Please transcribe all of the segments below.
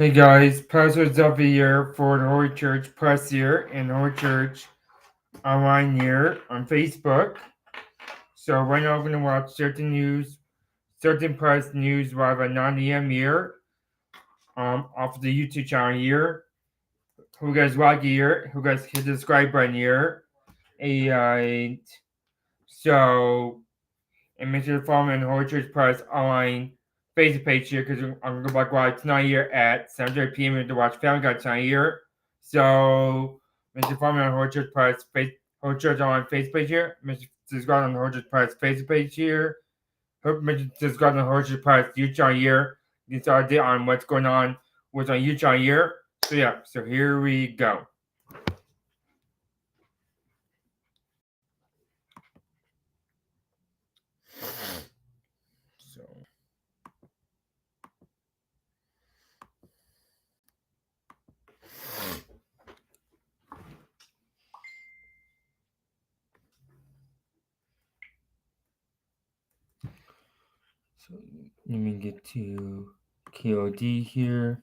Hey guys, Pastors of the Year for the Holy Church Press Year and Holy Church Online Year on Facebook. So right now we're going to watch certain press news live at 9 a.m. here off of the YouTube channel here. Who guys like here? Who guys hit the subscribe button here? And so, and make sure to follow me on the Holy Church Press Online Facebook page here because I'm going to go live tonight here at 7:30 p.m. to watch Family Guy tonight here. So make sure to follow me on Holy Church Press Holy Church Online Facebook page here. Make sure to subscribe on the Holy Church Press Facebook page here. Make sure to subscribe on the Holy Church Press YouTube channel here. You can start a update on what's going on with on YouTube channel here. So yeah, so here we go. So let me get to KOD here.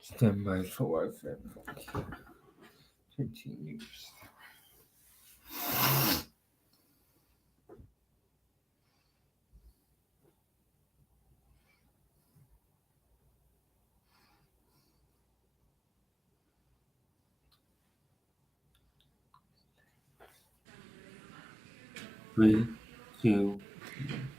Stand by for Wi-Fi. Continues. Three, two.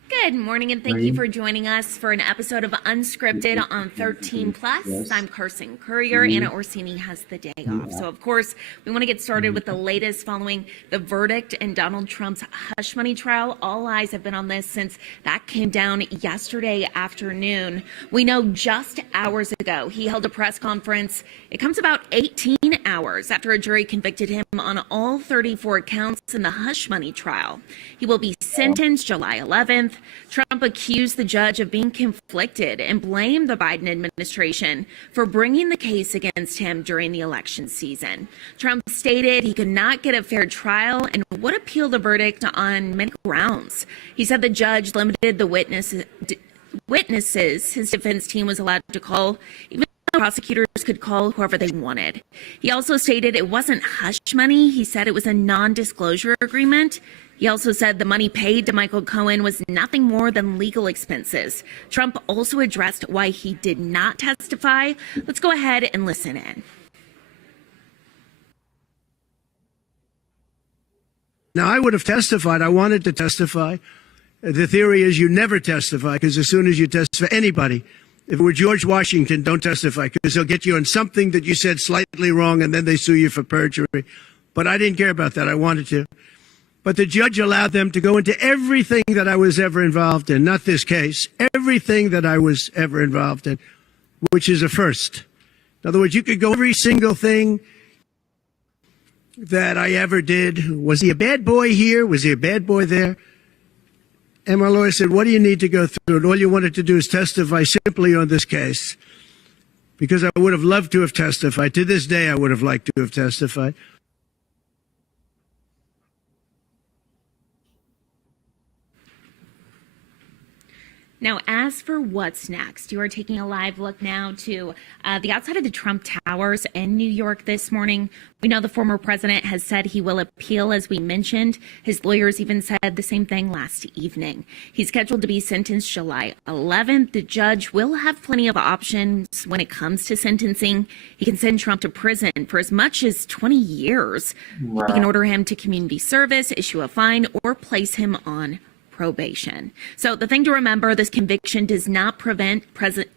Good morning, and thank you for joining us for an episode of Unscripted on 13 Plus. Yes. I'm Carson Courier. Anna Orsini has the day off. So, of course, we want to get started with the latest following the verdict in Donald Trump's hush money trial. All eyes have been on this since that came down yesterday afternoon. We know just hours ago he held a press conference. It comes about 18 hours after a jury convicted him on all 34 counts in the hush money trial. He will be sentenced July 11th. Trump accused the judge of being conflicted and blamed the Biden administration for bringing the case against him during the election season. Trump stated he could not get a fair trial and would appeal the verdict on many grounds. He said the judge limited the witnesses his defense team was allowed to call, even though prosecutors could call whoever they wanted. He also stated it wasn't hush money. He said it was a non-disclosure agreement. He also said the money paid to Michael Cohen was nothing more than legal expenses. Trump also addressed why he did not testify. Let's go ahead and listen in. Now, I would have testified. I wanted to testify. The theory is you never testify because as soon as you testify, anybody, if it were George Washington, don't testify because he'll get you on something that you said slightly wrong and then they sue you for perjury. But I didn't care about that. I wanted to. But the judge allowed them to go into everything that I was ever involved in, not this case, everything that I was ever involved in, which is a first. In other words, you could go every single thing that I ever did. Was he a bad boy here? Was he a bad boy there? And my lawyer said, what do you need to go through? And all you wanted to do is testify simply on this case. Because I would have loved to have testified. To this day, I would have liked to have testified. Now, as for what's next, you are taking a live look now to the outside of the Trump Towers in New York this morning. We know the former president has said he will appeal, as we mentioned. His lawyers even said the same thing last evening. He's scheduled to be sentenced July 11th. The judge will have plenty of options when it comes to sentencing. He can send Trump to prison for as much as 20 years. Wow. He can order him to community service, issue a fine, or place him on probation. So the thing to remember, this conviction does not prevent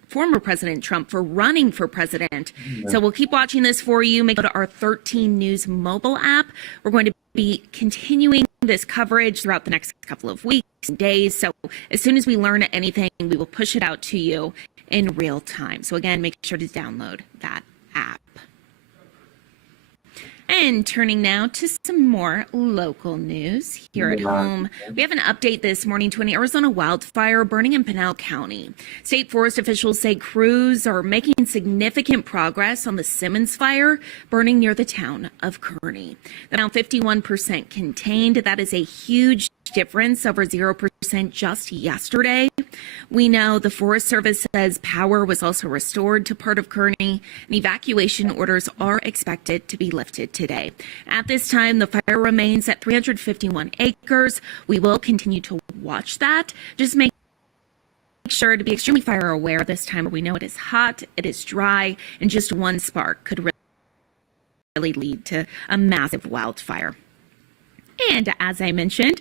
former President Trump from running for president. Yeah. So we'll keep watching this for you. Make go to our 13 News mobile app. We're going to be continuing this coverage throughout the next couple of weeks and days. So as soon as we learn anything, we will push it out to you in real time. So again, make sure to download that app. And turning now to some more local news here at home. We have an update this morning to an Arizona wildfire burning in Pinal County. State forest officials say crews are making significant progress on the Simmons fire burning near the town of Kearney. They're now 51% contained. That is a huge difference over 0% just yesterday. We know the Forest Service says power was also restored to part of Kearney, and evacuation orders are expected to be lifted today. At this time, the fire remains at 351 acres. We will continue to watch that. Just make sure to be extremely fire aware this time. We know it is hot, it is dry, and just one spark could really lead to a massive wildfire. And as I mentioned,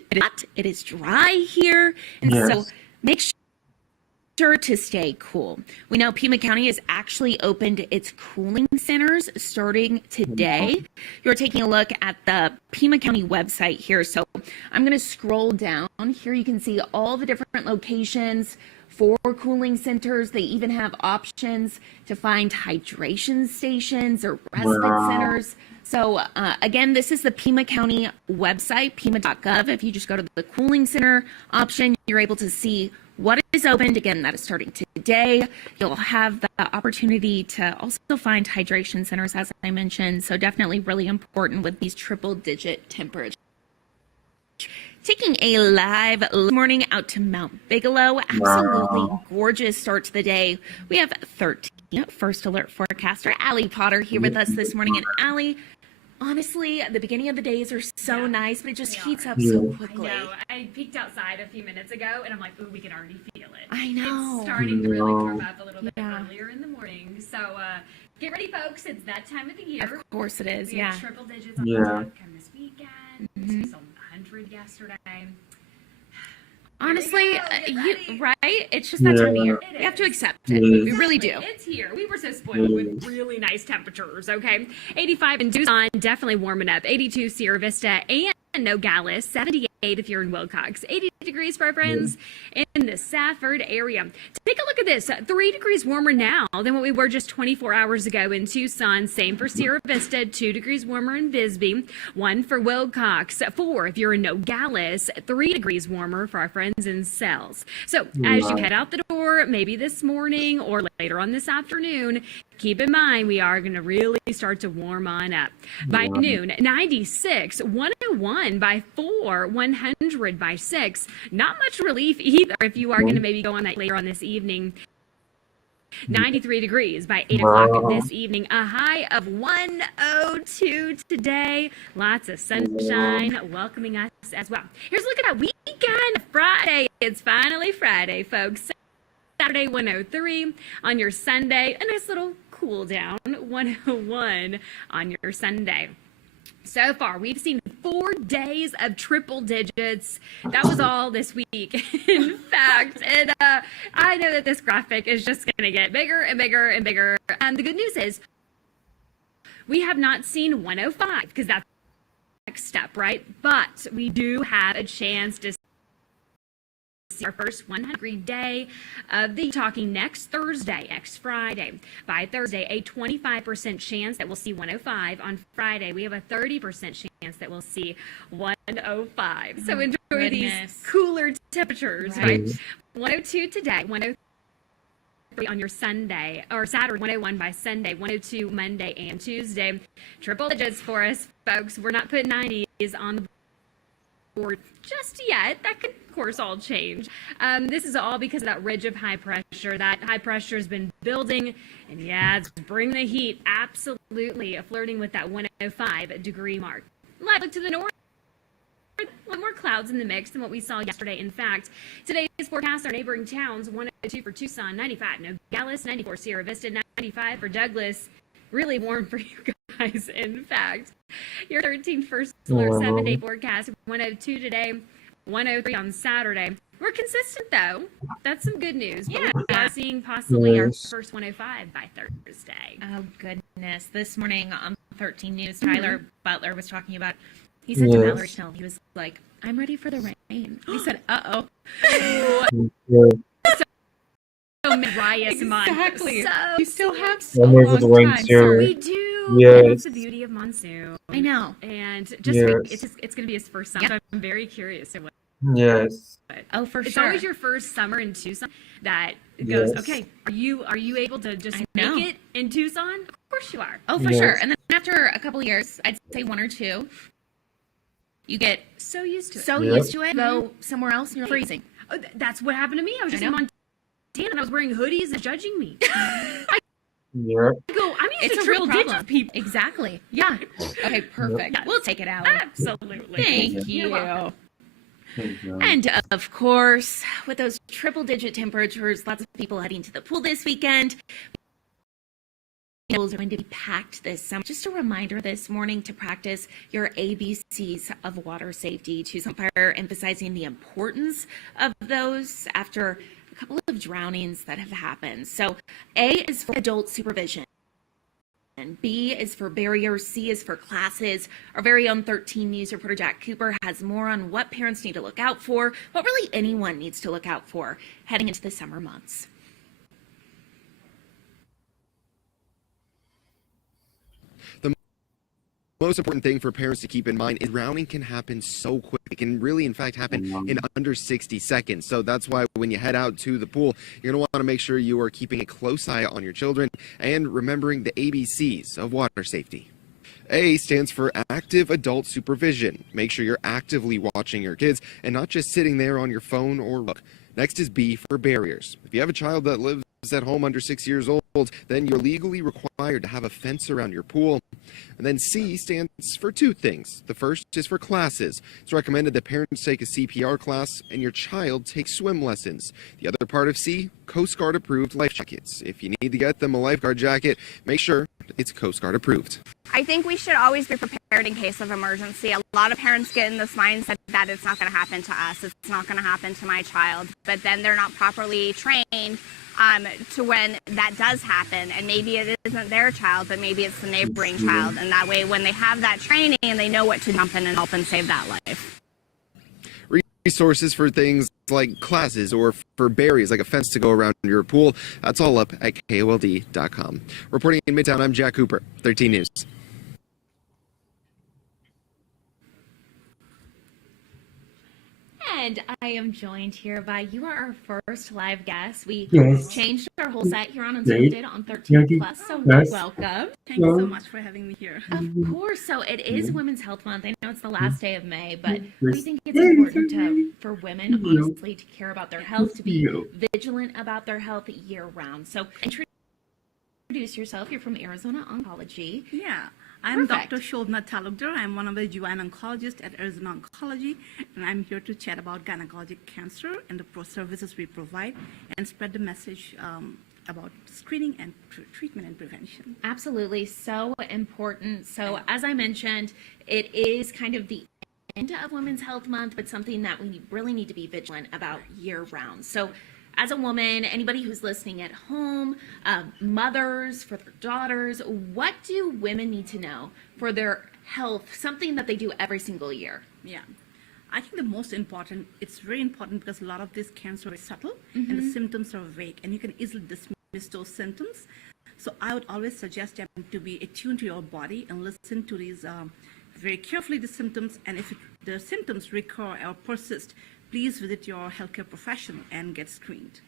it is dry here, and so make sure to stay cool. We know Pima County has actually opened its cooling centers starting today. You're taking a look at the Pima County website here, so I'm going to scroll down. Here you can see all the different locations for cooling centers. They even have options to find hydration stations or respite centers. So again, this is the Pima County website, pima.gov. If you just go to the cooling center option, you're able to see what is opened. Again, that is starting today. You'll have the opportunity to also find hydration centers, as I mentioned. So definitely really important with these triple-digit temperatures. Taking a live morning out to Mount Bigelow. Absolutely gorgeous start to the day. We have 13 First Alert forecaster Allie Potter here with us this morning. And Allie, honestly, the beginning of the days are so nice, but it just heats up so quickly. I know. I peeked outside a few minutes ago, and I'm like, ooh, we can already feel it. I know. It's starting to really warm up a little bit earlier in the morning. So get ready, folks. It's that time of the year. Of course it is, we have triple digits on the come this weekend. We saw 100 yesterday. Honestly, right? It's just that time of year. We have to accept it. We really do. It's here. We were so spoiled with really nice temperatures, okay? 85 in Tucson, definitely warming up. 82 Sierra Vista and Nogales. 78 if you're in Wilcox. 80 degrees for our friends in the Safford area. Take a look at this. 3 degrees warmer now than what we were just 24 hours ago in Tucson. Same for Sierra Vista. 2 degrees warmer in Bisbee. 1 for Wilcox. 4 if you're in Nogales. 3 degrees warmer for our friends in Sells. So as you head out the door, maybe this morning or later on this afternoon, keep in mind we are going to really start to warm on up. By noon, 96, 101 by 4, 100 by 6. Not much relief either if you are going to maybe go on that later on this evening. 93 degrees by 8 o'clock this evening. A high of 102 today. Lots of sunshine welcoming us as well. Here's a look at that weekend. Friday. It's finally Friday, folks. Saturday, 103 on your Sunday. A nice little cool down, 101 on your Sunday. So far, we've seen 4 days of triple digits. That was all this week, in fact. And I know that this graphic is just going to get bigger and bigger and bigger. The good news is we have not seen 105 because that's the next step, right? But we do have a chance to our first 100-degree day of the talking next Thursday, next Friday. By Thursday, a 25% chance that we'll see 105. On Friday, we have a 30% chance that we'll see 105. So enjoy these cooler temperatures, right? 102 today, 103 on your Sunday, or Saturday, 101 by Sunday, 102 Monday and Tuesday. Triple digits for us, folks. We're not putting 90s on the board just yet. That could, of course, all change. This is all because of that ridge of high pressure. That high pressure has been building, and yeah, it's bringing the heat. Absolutely flirting with that 105-degree mark. Live look to the north. A lot more clouds in the mix than what we saw yesterday. In fact, today's forecast, our neighboring towns, 102 for Tucson, 95 Nogales, 94 Sierra Vista, 95 for Douglas. Really warm for you guys, in fact. Your 13th First Alert 7-day forecast, 102 today, 103 on Saturday. We're consistent, though. That's some good news. But we are seeing possibly our first 105 by Thursday. Oh, goodness. This morning on 13 News, Tyler Butler was talking about, he said to Mallory Schnell, he was like, I'm ready for the rain. He said, uh-oh. So Mariah's month. Exactly. So you still have so long time. So we do. That's Yes. the beauty of monsoon. I know. And just Yes. it's going to be his first summer. Yeah. So I'm very curious to what. Yes. Oh, for It's sure. always your first summer in Tucson that goes, Yes. okay, are you able to just I make know. it in Tucson? Of course you are. Oh, for Yes. sure. And then after a couple of years, I'd say 1 or 2, you get So used to it. so Yep. used to it, go somewhere else and you're freezing. Oh, that's what happened to me. I was just in know. Montana and I was wearing hoodies and judging me. I Yep. go, I'm used It's to a real triple problem. digits, people. Exactly. Yeah. Okay, perfect. Yes. We'll take it out. Absolutely. Thank You're you. welcome. And of course, with those triple digit temperatures, lots of people heading to the pool this weekend. Pools are going to be packed this summer. Just a reminder this morning to practice your ABCs of water safety. Tucson Fire emphasizing the importance of those after a couple of drownings that have happened. So A is for adult supervision. And B is for barriers, C is for classes. Our very own 13 News reporter Jack Cooper has more on what parents need to look out for, what really anyone needs to look out for heading into the summer months. Most important thing for parents to keep in mind is drowning can happen so quick. It can really, in fact, happen in under 60 seconds. So that's why when you head out to the pool, you're going to want to make sure you are keeping a close eye on your children and remembering the ABCs of water safety. A stands for active adult supervision. Make sure you're actively watching your kids and not just sitting there on your phone or look. Next is B for barriers. If you have a child that lives at home under 6 years old, then you're legally required to have a fence around your pool. And then C stands for 2 things. The first is for classes. It's recommended that parents take a CPR class and your child take swim lessons. The other part of C, Coast Guard approved life jackets. If you need to get them a lifeguard jacket, make sure it's Coast Guard approved. I think we should always be prepared in case of emergency. A lot of parents get in this mindset that it's not going to happen to us, it's not going to happen to my child, but then they're not properly trained to when that does happen, and maybe it isn't their child, but maybe it's the neighboring child, and that way when they have that training, they know what to jump in and help and save that life. Resources for things like classes or for barriers like a fence to go around your pool, that's all up at KOLD.com. Reporting in Midtown, I'm Jack Cooper, 13 News. And I am joined here by, you are our first live guest. We Yes. changed our whole set here on Yes. Unlimited on 13 Yes. Plus, so Yes. welcome. Thank you so much for having me here. Of course. So it is Women's Health Month. I know it's the last day of May, but Yes. we think it's important for women, honestly, to care about their health, to be vigilant about their health year round. So introduce yourself. You're from Arizona Oncology. Yeah, I'm Perfect. Dr. Shobna Talukdar. I'm one of the GYN oncologists at Arizona Oncology, and I'm here to chat about gynecologic cancer and the services we provide and spread the message about screening and treatment and prevention. Absolutely. So important. So as I mentioned, it is kind of the end of Women's Health Month, but something that we really need to be vigilant about year round. So as a woman, anybody who's listening at home, mothers, for their daughters, what do women need to know for their health, something that they do every single year? Yeah. I think the most important, it's very important because a lot of this cancer is subtle and the symptoms are vague and you can easily dismiss those symptoms. So I would always suggest them to be attuned to your body and listen to these very carefully, the symptoms, and if the symptoms recur or persist, please visit your healthcare professional and get screened.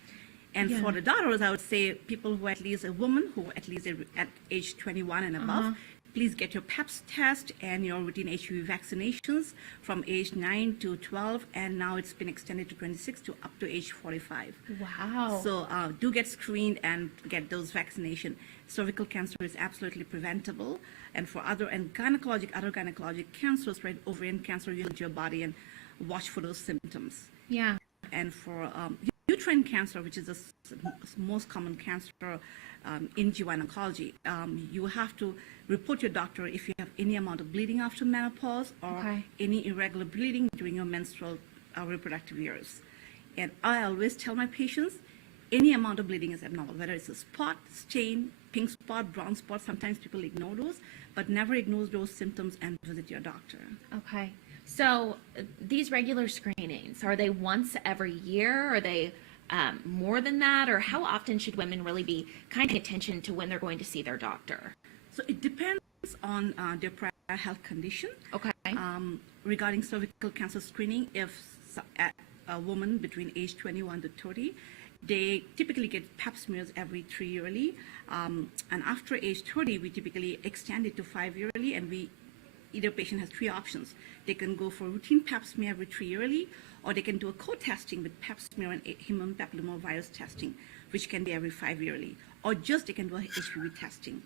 And for the daughters, I would say people who at least, a woman who at least at age 21 and above, please get your PEPS test and your routine HPV vaccinations from age 9 to 12, and now it's been extended to 26 to up to age 45. Wow. So do get screened and get those vaccinations. Cervical cancer is absolutely preventable, and for other gynecologic cancers, right, ovarian cancer, you look at your body and watch for those symptoms. Yeah. And for uterine cancer, which is the most common cancer in GYN oncology, you have to report your doctor if you have any amount of bleeding after menopause or any irregular bleeding during your menstrual reproductive years. And I always tell my patients, any amount of bleeding is abnormal, whether it's a spot, stain, pink spot, brown spot. Sometimes people ignore those, but never ignore those symptoms and visit your doctor. Okay. So these regular screenings, are they once every year? Are they more than that? Or how often should women really be kind of paying attention to when they're going to see their doctor? So it depends depends on their prior health condition. Okay. Regarding cervical cancer screening, if a woman between age 21 to 30, they typically get pap smears every 3 yearly. And after age 30, we typically extend it to 5 yearly, and either patient has 3 options. They can go for routine pap smear every 3 yearly, or they can do a co-testing with pap smear and human papillomavirus testing, which can be every 5 yearly, or just they can do a HPV testing.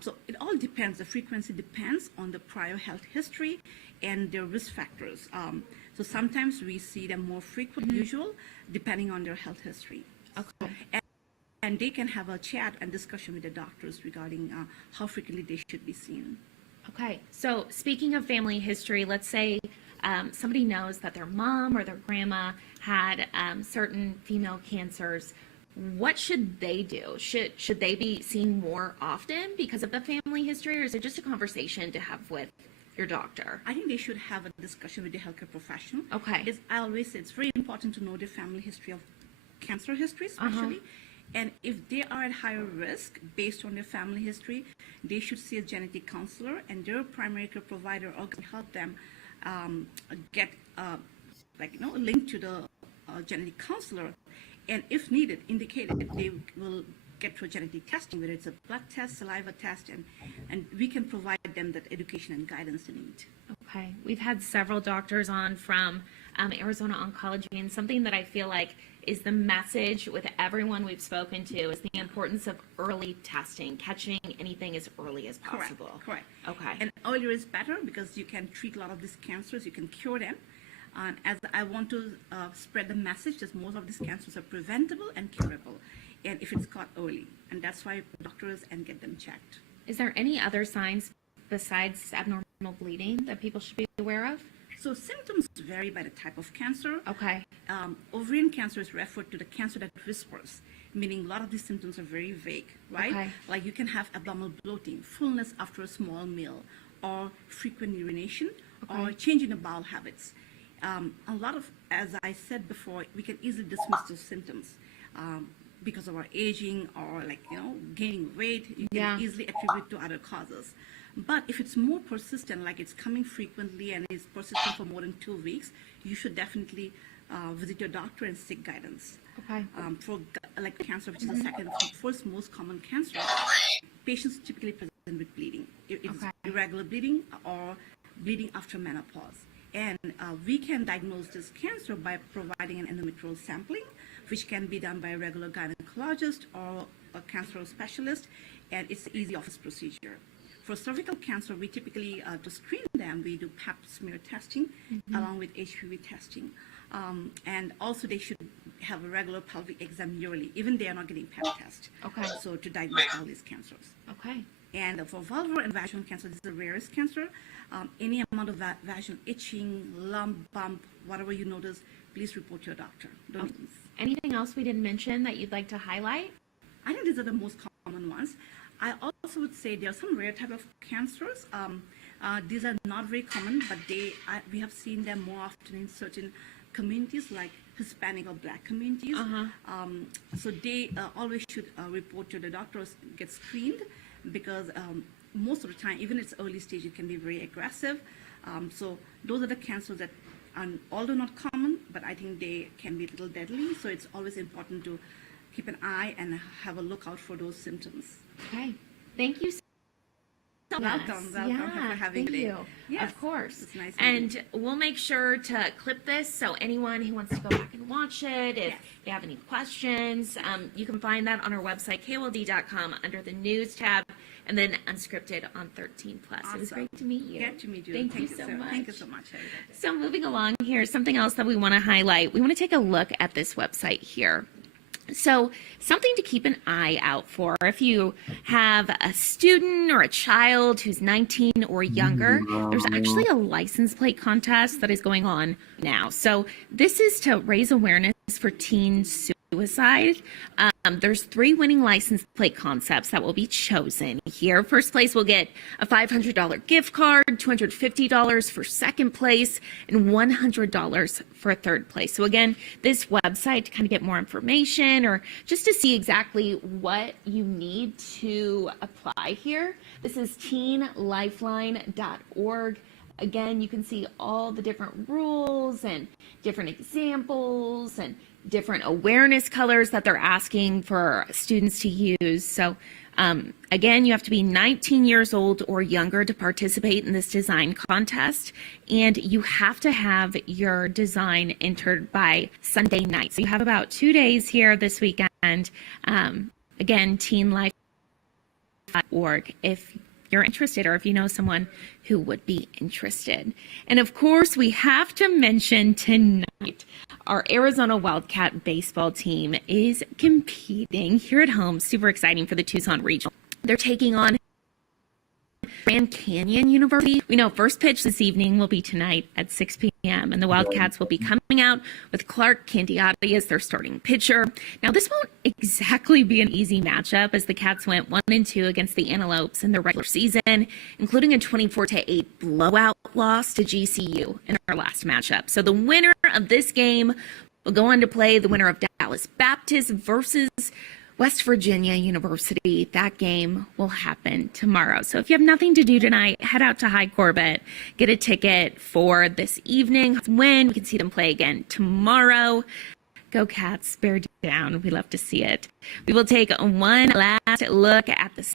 So it all depends. The frequency depends on the prior health history and their risk factors. So sometimes we see them more frequent than usual, depending on their health history. Okay. And they can have a chat and discussion with the doctors regarding how frequently they should be seen. Okay. So speaking of family history, let's say somebody knows that their mom or their grandma had certain female cancers. What should they do? Should they be seen more often because of the family history, or is it just a conversation to have with your doctor? I think they should have a discussion with the healthcare professional. Okay. I always say it's very important to know the family history of cancer history, especially. And if they are at higher risk based on their family history, they should see a genetic counselor, and their primary care provider can help them get a link to the genetic counselor. And if needed, indicated, they will get through genetic testing, whether it's a blood test, saliva test, and we can provide them that education and guidance they need. Okay. We've had several doctors on from Arizona Oncology, and something that I feel like is the message with everyone we've spoken to is the importance of early testing, catching anything as early as possible. Correct. Okay. And earlier is better because you can treat a lot of these cancers, you can cure them. As I want to spread the message that most of these cancers are preventable and curable, and if it's caught early, and that's why doctors and get them checked. Is there any other signs besides abnormal bleeding that people should be aware of? So symptoms vary by the type of cancer. Okay. Ovarian cancer is referred to the cancer that whispers, meaning a lot of these symptoms are very vague, right? Okay. Like you can have abdominal bloating, fullness after a small meal, or frequent urination, or change in the bowel habits. A lot of, as I said before, we can easily dismiss those symptoms because of our aging or gaining weight. You can easily attribute to other causes. But if it's more persistent, like it's coming frequently and is persistent for more than 2 weeks, you should definitely visit your doctor and seek guidance. Okay. For cancer, which is the first most common cancer, patients typically present with bleeding. It's irregular bleeding or bleeding after menopause. And we can diagnose this cancer by providing an endometrial sampling, which can be done by a regular gynecologist or a cancer specialist, and it's an easy office procedure. For cervical cancer, we typically, to screen them, we do pap smear testing along with HPV testing. And also they should have a regular pelvic exam yearly, even they are not getting pap test. Okay. So to diagnose all these cancers. Okay. And for vulvar and vaginal cancer, this is the rarest cancer. Any amount of vaginal itching, lump, bump, whatever you notice, please report to your doctor. Anything else we didn't mention that you'd like to highlight? I think these are the most common ones. I also would say there are some rare type of cancers. These are not very common, but we have seen them more often in certain communities like Hispanic or Black communities. So they always should report to the doctors, get screened, because most of the time, even its early stage, it can be very aggressive. So those are the cancers that are, although not common, but I think they can be a little deadly. So it's always important to keep an eye and have a look out for those symptoms. Okay. Thank you so Welcome for having me. Thank you. Yes, of course. it's nice And we'll make sure to clip this so anyone who wants to go back and watch it, if you have any questions, you can find that on our website, KOLD.com, under the news tab, and then unscripted on 13+. It was great to meet you. Good to meet you. Thank you so much. Thank you so much. So moving along here, something else that we want to highlight. We want to take a look at this website here. So something to keep an eye out for if you have a student or a child who's 19 or younger, there's actually a license plate contest that is going on now. So this is to raise awareness for teen suicide. There's 3 winning license plate concepts that will be chosen here. First place will get a $500 gift card, $250 for second place, and $100 for third place. So again, this website to kind of get more information or just to see exactly what you need to apply here. This is teenlifeline.org. Again, you can see all the different rules and different examples and different awareness colors that they're asking for students to use. So again, you have to be 19 years old or younger to participate in this design contest, and you have to have your design entered by Sunday night. So you have about 2 days here this weekend. Again, teenlife.org if you're interested or if you know someone who would be interested. And of course, we have to mention tonight, our Arizona Wildcat baseball team is competing here at home. Super exciting for the Tucson Regional. They're taking on Grand Canyon University. We know first pitch this evening will be tonight at 6 p.m. and the Wildcats will be coming out with Clark Candiati as their starting pitcher. Now, this won't exactly be an easy matchup as the Cats went 1-2 against the Antelopes in the regular season, including a 24-8 blowout loss to GCU in our last matchup. So the winner of this game will go on to play the winner of Dallas Baptist versus West Virginia University. That game will happen tomorrow. So if you have nothing to do tonight, head out to High Corbett, get a ticket for this evening. When we can see them play again tomorrow. Go Cats, bear down. We love to see it. We will take one last look at the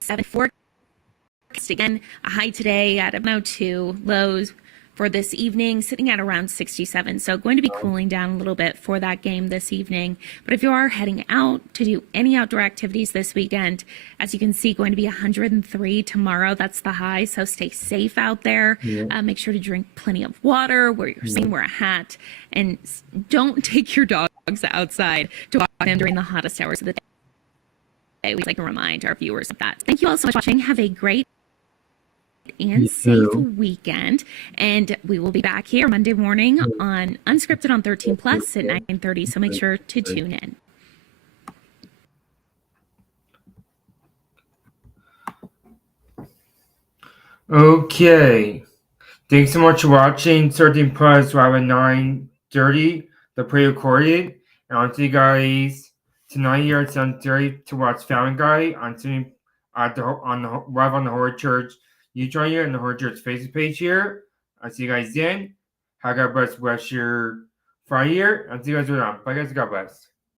7 forecast. Again, a high today at 102, lows for this evening, sitting at around 67. So going to be cooling down a little bit for that game this evening. But if you are heading out to do any outdoor activities this weekend, as you can see, going to be 103 tomorrow. That's the high. So stay safe out there. Make sure to drink plenty of water, wear your sun, wear a hat, and don't take your dogs outside to walk them during the hottest hours of the day. We'd like to remind our viewers of that. Thank you all so much for watching. Have a great and safe weekend, and we will be back here Monday morning on Unscripted on 13 Plus at 9:30, so make sure to tune in. Okay, thanks so much for watching 13 Plus live at 9:30, the pre-recorded, and I'll see you guys tonight here at 7:30 to watch Family Guy on live on the Horror Church YouTube here and the Horror Church Facebook page here. I'll see you guys then. Have a God bless your Friday here. I'll see you guys around. Bye guys, God bless.